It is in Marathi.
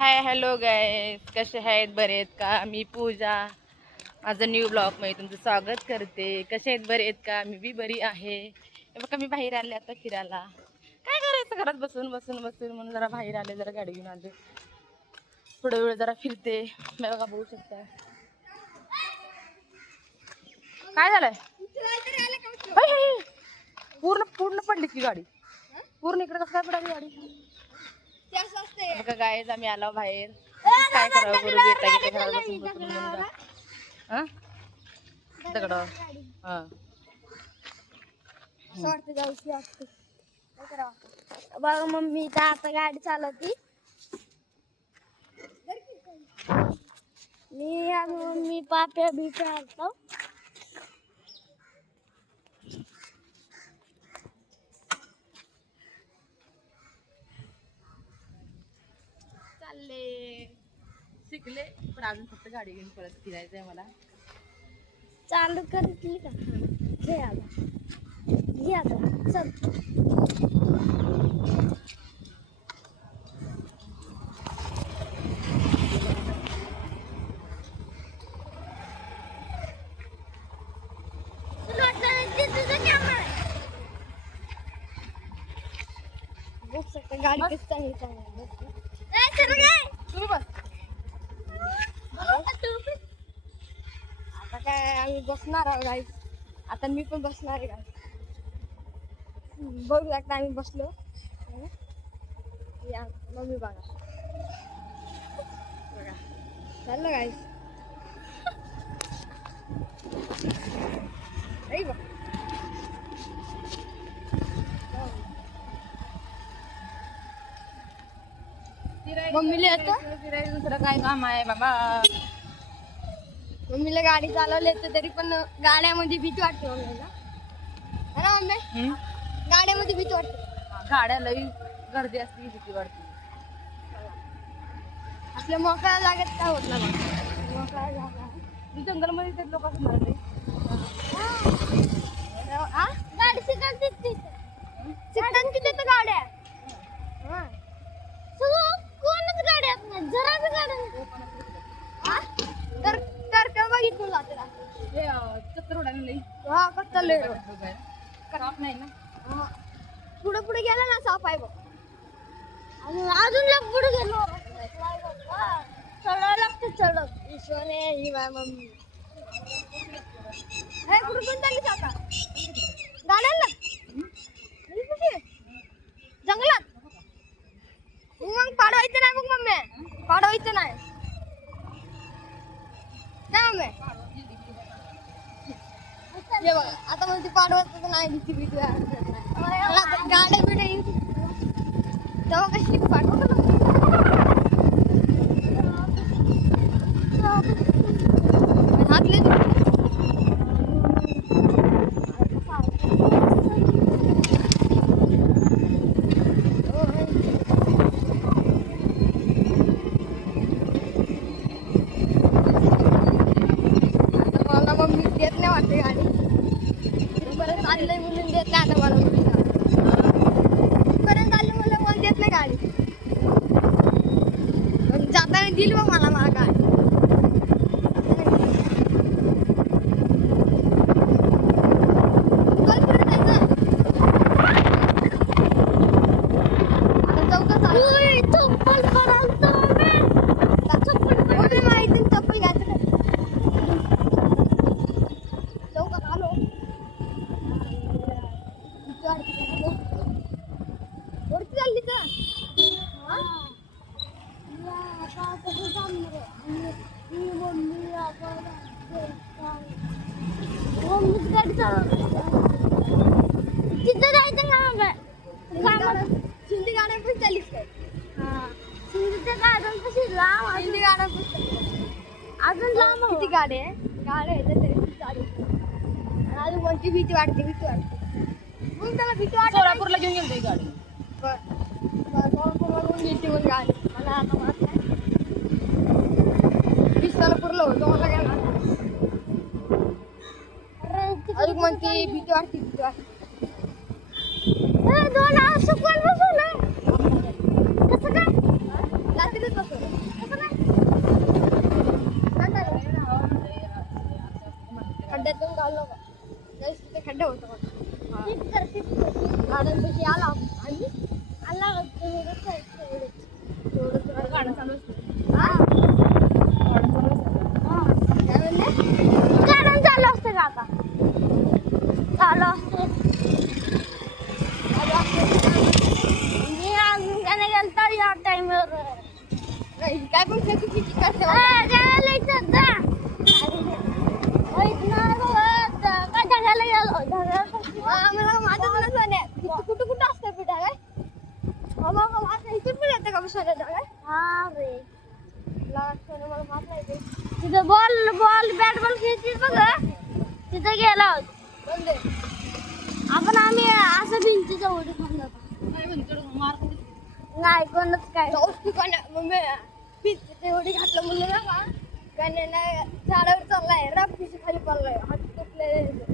हाय हॅलो गाईज, कसे आहेत? बरे आहेत का? मी पूजा, माझं न्यू ब्लॉगमध्ये तुमचं स्वागत करते. कसे आहेत? बरे आहेत का? मी बी बरी आहे. हे बघा, मी बाहेर आले आता फिरायला. काय करायचं घरात बसून बसून बसून म्हणून जरा बाहेर आले, जरा गाडी घेऊन आले. थोडा वेळ जरा फिरते. मी बघा बघू शकता. काय झालंय? पूर्ण पूर्ण पडली की गाडी. पूर्ण इकडे कसं काय पडाली गाडी? बघा गाईज, आम्ही आलो बाहेर. काय करावं गुरु घेता घेता घरात बसून बसून म्हणून हा दगड हा बघा मम्मी तर आता गाडी चालवती. मी पाप्या बी चालतो. चालले शिकले, पण अजून फक्त गाडी घेऊन परत फिरायचंय मला. चालू करतली का? घे आता, घे आता, चल. गाडी किती आहे? तुम्ही बस. आता काय आम्ही बसणार आहोत गाईस. आता मी पण बसणार आहे गाईस. बघू लागता आम्ही बसलो. या मम्मी बघा बघा चाललं गाईस. ऐक बघ, मम्मीला येतं फिरायचं दुसरं काय काम आहे बाबा? मम्मीला गाडी चालवली येतं, तरी पण गाड्यामध्ये भीती वाटते मम्मीला. है ना मम्मी? गाड्यामध्ये भीती वाटते. गाड्या लई गर्दी असते, भीती वाटते. आपल्या मोकळ्या जागेत काय होत नाही. मोकळ्या जागा जंगलमध्ये ते लोक असं म्हणले गाडी शिकायची शिकतात किती तर गाड्या. कोणच गाड्या नाही, जरा बी गाड्या तर तर का बघितलं जाते हे चक्कर उडाले लई. हा कसं लय साफ नाही ना. पुढे पुढे गेला ना साफ आहे बघ. अजून पुढे गेलो चढायला लागते चढत. ईश्वने ही बाय मम्मी हे कुठे पण चालली आता गाड्यांना जंगलात. मग पाडवायचं नाही बघ मम्मी, पाडवायचं नाही काय मम्मी. हे बघा आता मग ती पाडवायचं नाही, भीती भीती गाड्या बिड्या येईल तेव्हा कशी पाठवतो हातले मला मम्मी देत नाही वाटते गाडी. बरं चाललंय म्हणून देत नाही आता मला. पर्यंत आली मला मला देत नाही गाडी. जाताना दिली बघ मला मला गाडी. वरती चालली का? तिथं जायचं ना शिंदे गाड्या पण चालीस काय? शिंदेच्या गाड्या कशी लांब, शिंदे गाड्या अजून लांब. किती गाड्या आहे? गाड्या आहे तरी चालू. अजून कोणती भीती वाटते, भीती वाटते. मग त्याला भीती वाटते. सोलापूरला घेऊन गेली ती गाडी. सोलापूरला घेऊन गेली मग गाडी. मला आता माहित नाही. सोलापूरला होतो मला गेला. अजून कोणती भीती वाटते, भीती वाटते. दोन असं कोण बसवलं कसं काय? रात्रीच बसवलं. खड्डा होता गाड्यांपाशी आला आणि आला गाणं चालू असतं. गाडन चालू असतं का आता चालू असते मी अजून काय नाही गेलता या टाइमवर काय पण फेकी करते काय ढगायला गेलो आम्हाला माझ्या कुठं कुठं असतं पिठा काय इथून पण येतं का सोन्या ढगाय हा रे मला मात नाही तिथं बॉल बॅट बॉल खेळतील बघ तिथं गेला आपण आम्ही असं भिंतीच्या उडी खाल्लं नाही कोणच काय उडी घातलं म्हणलं ना का झाडावर चाललाय रात्रीची खाली पडलाय हात तुटले